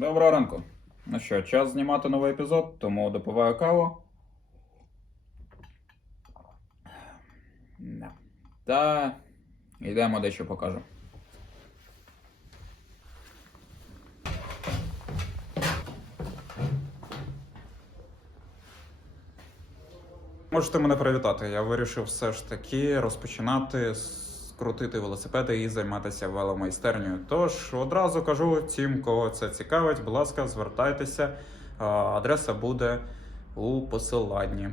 Доброго ранку. Ну що, час знімати новий епізод, тому допиваю каву. Та йдемо дещо покажу. Можете мене привітати. Я вирішив все ж таки розпочинати з- крутити велосипеди і займатися веломайстернею. Тож одразу кажу тим, кого це цікавить, будь ласка, звертайтеся. Адреса буде у посиланні.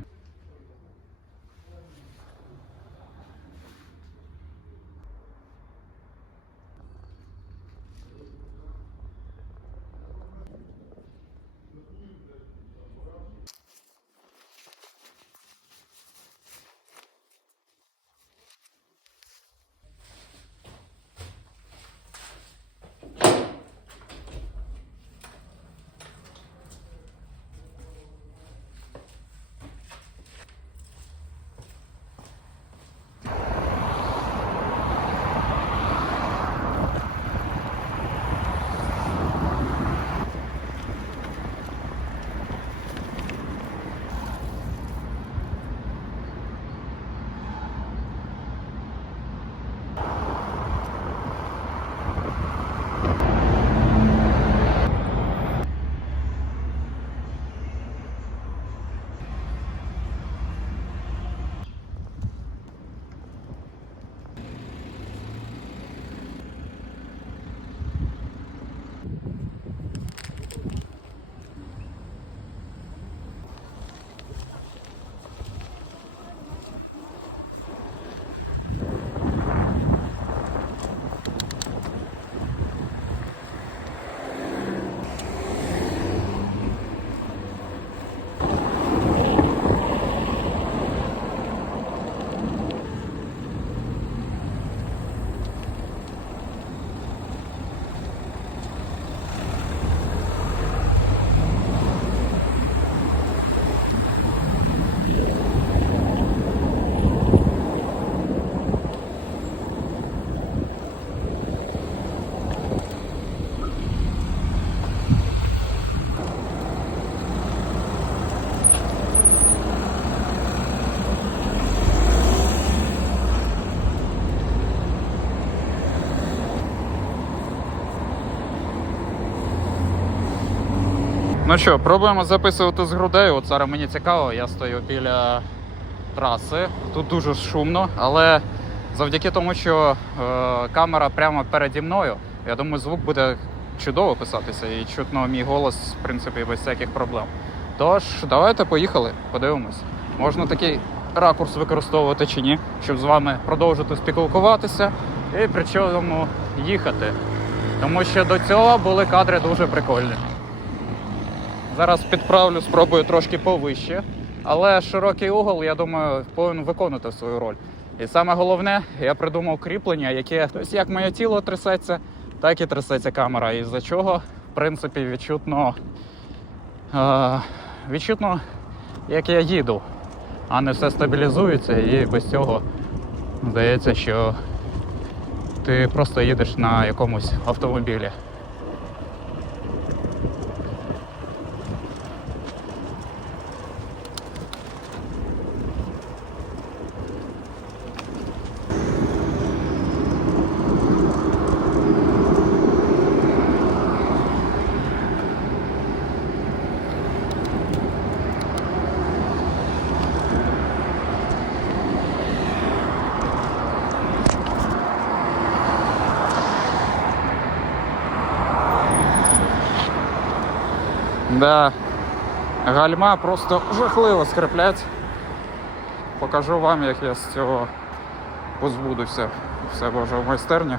Ну що, пробуємо записувати з грудей. От зараз мені цікаво, я стою біля траси. Тут дуже шумно, але завдяки тому, що е, камера прямо переді мною, я думаю, звук буде чудово писатися і чутно мій голос, в принципі, без всяких проблем. Тож, давайте поїхали, подивимось. Можна такий ракурс використовувати чи ні, щоб з вами продовжити спілкуватися і при чому їхати. Тому що до цього були кадри дуже прикольні. Зараз підправлю, спробую трошки повище. Але широкий угол, я думаю, повинен виконувати свою роль. І саме головне, я придумав кріплення, яке тобто, як моє тіло трясеться, так і трясеться камера. І за чого, в принципі, відчутно, е, відчутно, як я їду, а не все стабілізується, і без цього здається, що ти просто їдеш на якомусь автомобілі. Да. Гальма просто жахливо скриплять. Покажу вам, як я з цього позбудуся в себе вже в майстерні.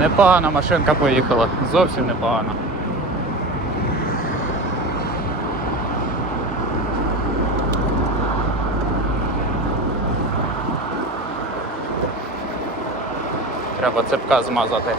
Непогана машинка поїхала, зовсім непогана. Треба цепка змазати.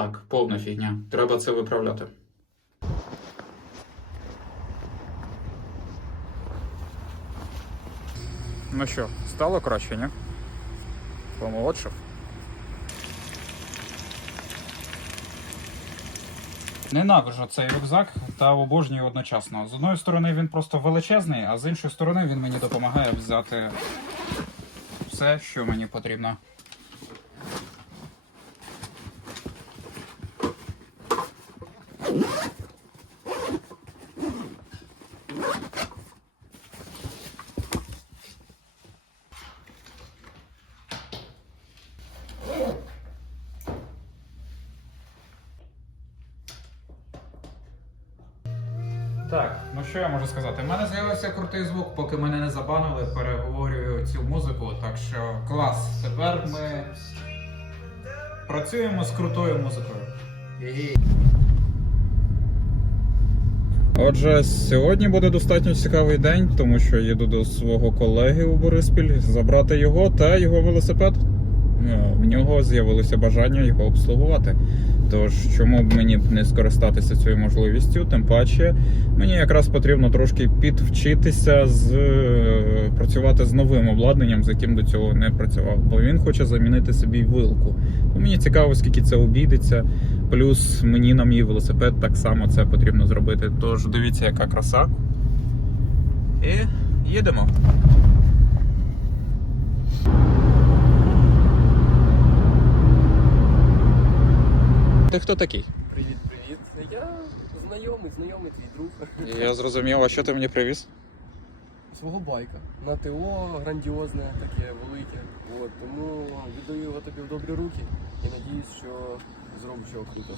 Так, повна фігня. Треба це виправляти. Ну що, стало краще, ні? Помолодшив? Ненавижу цей рюкзак та обожнюю одночасно. З одної сторони він просто величезний, а з іншої сторони він мені допомагає взяти все, що мені потрібно. Так, ну що я можу сказати? У мене з'явився крутий звук, поки мене не забанили, переговорюю цю музику. Так що клас. Тепер ми працюємо з крутою музикою. Отже, сьогодні буде достатньо цікавий день, тому що їду до свого колеги у Бориспіль забрати його та його велосипед. Е, В нього з'явилося бажання його обслугувати. Тож, чому б мені не скористатися цією можливістю, тим паче мені якраз потрібно трошки підвчитися з е, працювати з новим обладнанням, з яким до цього не працював. Бо він хоче замінити собі вилку. Мені цікаво, скільки це обійдеться. Плюс мені на мій велосипед так само це потрібно зробити. Тож дивіться, яка краса. І їдемо. Ти хто такий? Привіт, привіт. Я знайомий, знайомий твій друг. Я зрозумів, а що ти мені привіз? Свого байка. На ТО грандіозне, таке велике. От, тому віддаю його тобі в добрі руки і надіюсь, що зроблю його круто.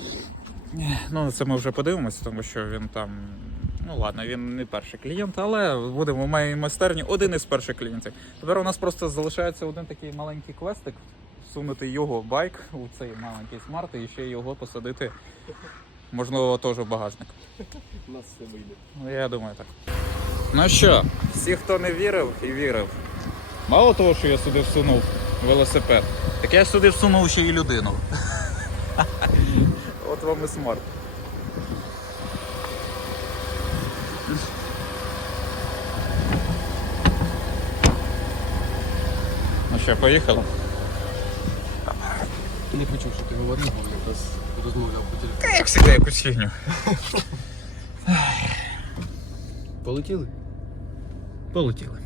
Ну, це ми вже подивимося, тому що він там. Ну ладно, він не перший клієнт, але будемо в моїй майстерні один із перших клієнтів. Тепер у нас просто залишається один такий маленький квестик. Всунути його байк у цей маленький смарт і ще його посадити, можливо, теж в багажник. У нас все вийде. Ну, я думаю так. Ну що, всі, хто не вірив і вірив. Мало того, що я сюди всунув велосипед, так я сюди всунув ще і людину. От вам і смарт. Ну що, поїхали? Не почув, що ти говорив, бо якраз розмовляв по телефону. Та як завжди якусь фігню. Полетіли? Полетіли.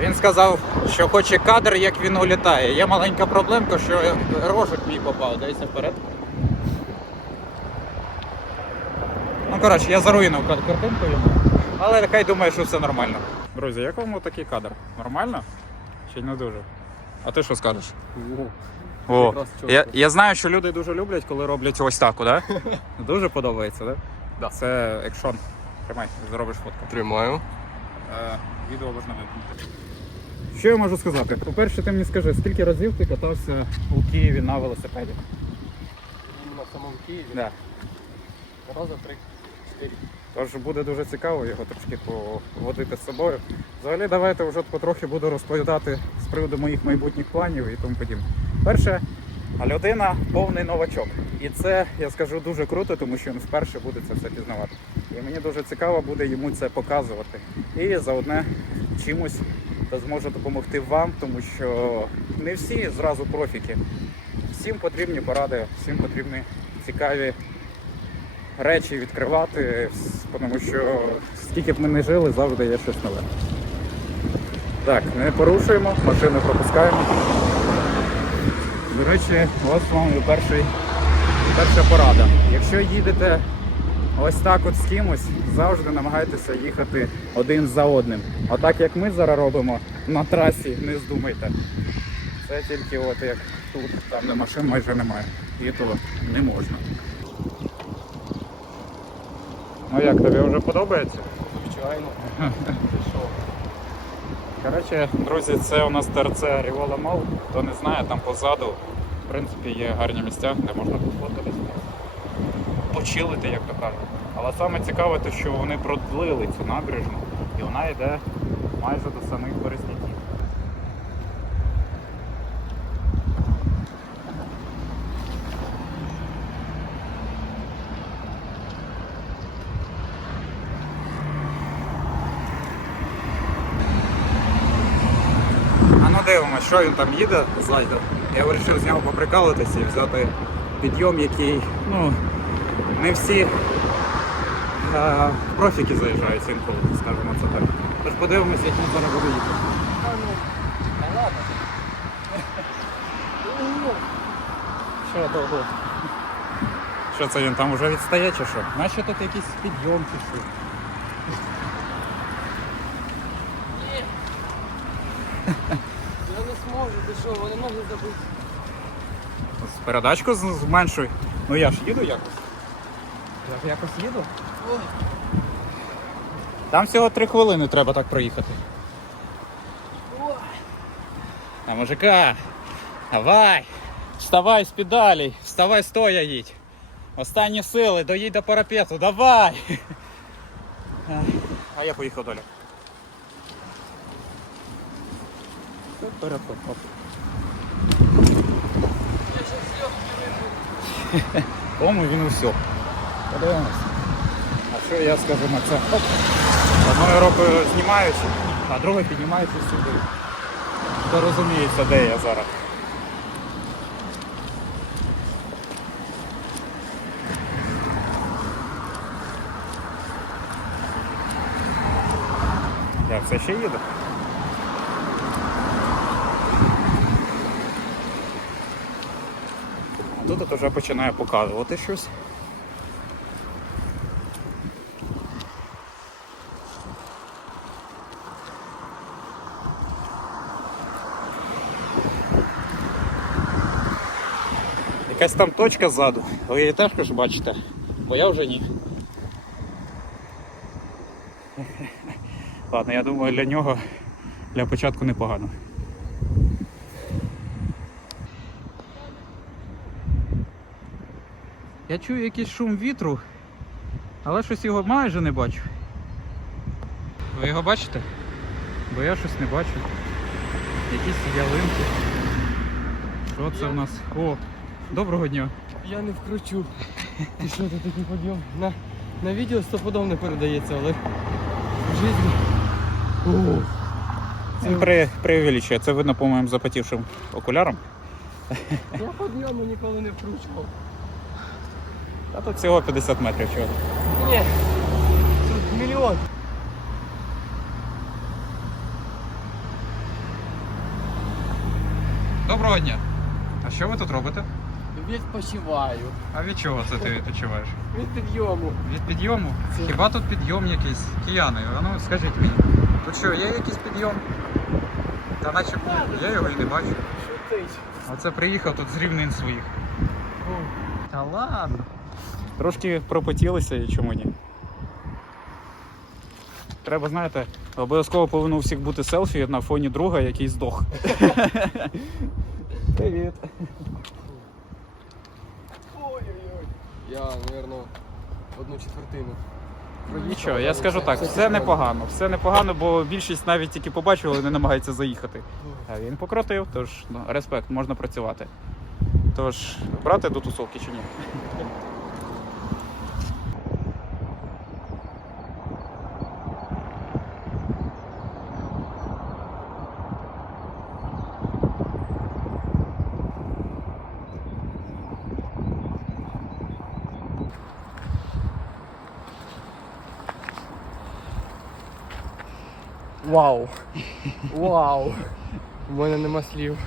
Він сказав, що хоче кадр, як він улітає. Є маленька проблемка, що рожик мій попав, дайся вперед. Ну, коротше, я заруїнив картинку йому, але нехай думає, що все нормально. Друзі, як вам такий кадр? Нормально? Чи не дуже? А ти що скажеш? О, О, я, я знаю, що люди дуже люблять, коли роблять ось так, да? Дуже подобається, да? Да. Це екшон. Тримай, зробиш фотку. Тримаю. Е, відео можна вимкнути. Що я можу сказати? По-перше, ти мені скажи, скільки разів ти катався у Києві на велосипеді? В самому Києві. Да. Раза три, чотири. Тож буде дуже цікаво його трошки поводити з собою. Взагалі, давайте вже потрохи буду розповідати з приводу моїх майбутніх планів і тому подібне. Перше, людина повний новачок. І це я скажу дуже круто, тому що він вперше буде це все пізнавати. І мені дуже цікаво буде йому це показувати. І заодне чимось та зможе допомогти вам, тому що не всі зразу профіки. Всім потрібні поради, всім потрібні цікаві речі відкривати, тому що скільки б ми не жили, завжди є щось нове. Так, не порушуємо, машину пропускаємо. До речі, ось вам і перший, перша порада. Якщо їдете ось так от з кимось, завжди намагайтеся їхати один за одним. А так як ми зараз робимо на трасі, не здумайте. Це тільки от як тут, там де машин майже немає. І то не можна. Ну як тобі вже подобається? Звичайно. Коротше, друзі, це у нас ТРЦ Рівола Мол. Хто не знає, там позаду, в принципі, є гарні місця, де можна пофоткатися. почилити, як то кажуть. Але саме цікаве, те, що вони продлили цю набережну, і вона йде майже до самих березняків. А ну дивимося, що він там їде ззаду. Я вирішив з нього поприкалуватися і взяти підйом, який, ну, не всі е, профіки заїжджають інколи, скажімо це так. Тож подивимося, як він зараз буде їхати. Що того? Що це він там уже відстає чи що? Наче тут якийсь підйом чи що. Я не зможу, ти що, вони ноги забити. З передачку зменшуй. Ну я ж їду якось. Я ж якось їду. Там всього три хвилини треба так проїхати. А мужика, давай! Вставай з педалей, вставай стоя їдь. Останні сили, доїдь до парапету, давай! А я поїхав далі. Хоп-хоп-хоп. Я ще Тому він усе. Подивимось. А що я скажу на це? Оп. Одною рукою знімаючи, а другою піднімаючи сюди. Хто розуміється, де я зараз. Я все ще їду. Тут от вже починає показувати щось. Якась там точка ззаду. Ви її теж ж бачите, бо я вже ні. Ладно, я думаю, для нього для початку непогано. Я чую якийсь шум вітру, але щось його майже не бачу. Ви його бачите? Бо я щось не бачу. Якісь ялинки. Що це в нас? О, доброго дня. Я не вкручу. І що це такий підйом? На, на відео стопудов не передається, але в житті. Це... При, преувеличує. Це видно по моїм запотівшим окулярам. Я підйому ніколи не вкручував. А тут всього 50 метрів чого. Ні. Тут мільйон. Доброго дня. А що ви тут робите? Відпочиваю. А від чого це ти відпочиваєш? Від підйому. Від підйому? Це- Хіба тут підйом якийсь? Кияни, а ну скажіть мені. Тут що, є якийсь підйом? Та наче я його і не бачу. Шутить. Оце приїхав тут з рівнин своїх. Та ладно. Трошки пропотілися і чому ні. Треба, знаєте, обов'язково повинно у всіх бути селфі на фоні друга, який здох. Привіт. Ой-ой-ой. Я, мабуть, одну четвертину. проїхав, Нічого, я скажу так, все непогано, все непогано, бо більшість навіть тільки побачили, не намагається заїхати. А він покрутив, тож ну, респект, можна працювати. Тож, брати до тусовки чи ні? Вау! Вау! У мене нема слів.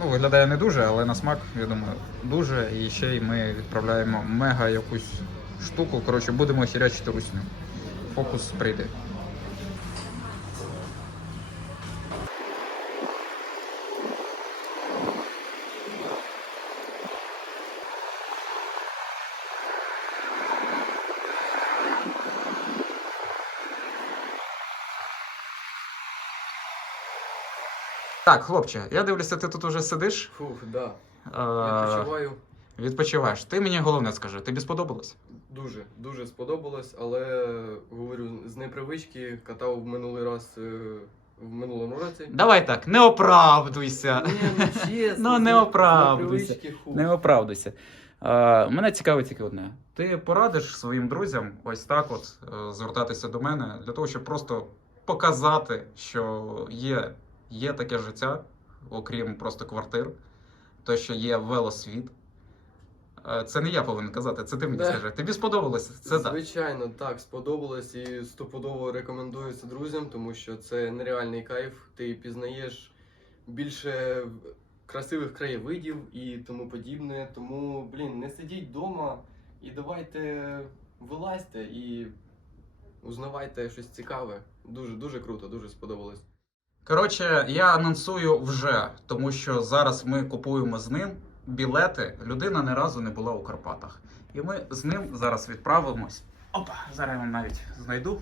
Ну, виглядає не дуже, але на смак, я думаю, дуже. І ще й ми відправляємо мега якусь штуку. Коротше, будемо хірячити русню. Фокус прийде. Так, хлопче, я дивлюся, ти тут уже сидиш. Фух, да. А, Відпочиваю. Відпочиваєш. Ти мені головне скажи, тобі сподобалось? Дуже, дуже сподобалось, але говорю, з непривички катав в минулий раз е, в минулому році. Давай так, не оправдуйся. Ні, ну чесно. Ну, не оправдуйся. Не оправдуйся. Е, мене цікавить тільки одне. Ти порадиш своїм друзям ось так от е, звертатися до мене для того, щоб просто показати, що є, є таке життя, окрім просто квартир, то що є велосвіт. Е, Це не я повинен казати, це ти мені Да. скажи. Тобі сподобалося? Це так. Звичайно, так, сподобалось і стопудово рекомендую це друзям, тому що це нереальний кайф. Ти пізнаєш більше красивих краєвидів і тому подібне. Тому, блін, не сидіть вдома і давайте вилазьте і узнавайте щось цікаве. Дуже дуже круто, дуже сподобалось. Коротше, я анонсую вже, тому що зараз ми купуємо з ним білети. Людина ні разу не була у Карпатах. І ми з ним зараз відправимось. Опа, зараз я вам навіть знайду.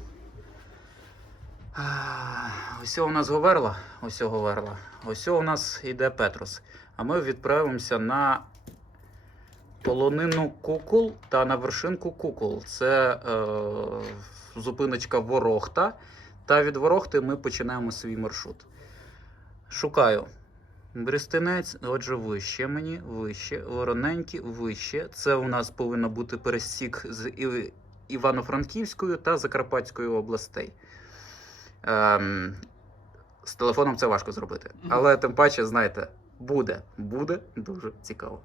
Ось у нас Говерла, ось Говерла. Ось у нас іде Петрос. А ми відправимося на полонину Кукул та на вершинку Кукул. Це е, зупиночка Ворохта. Та від Ворохти ми починаємо свій маршрут. Шукаю. Брестинець, отже, вище мені, вище, Вороненькі, вище. Це у нас повинно бути пересік з Івано-Франківською та Закарпатською областей. Ем, з телефоном це важко зробити. Але тим паче, знаєте, буде, буде дуже цікаво.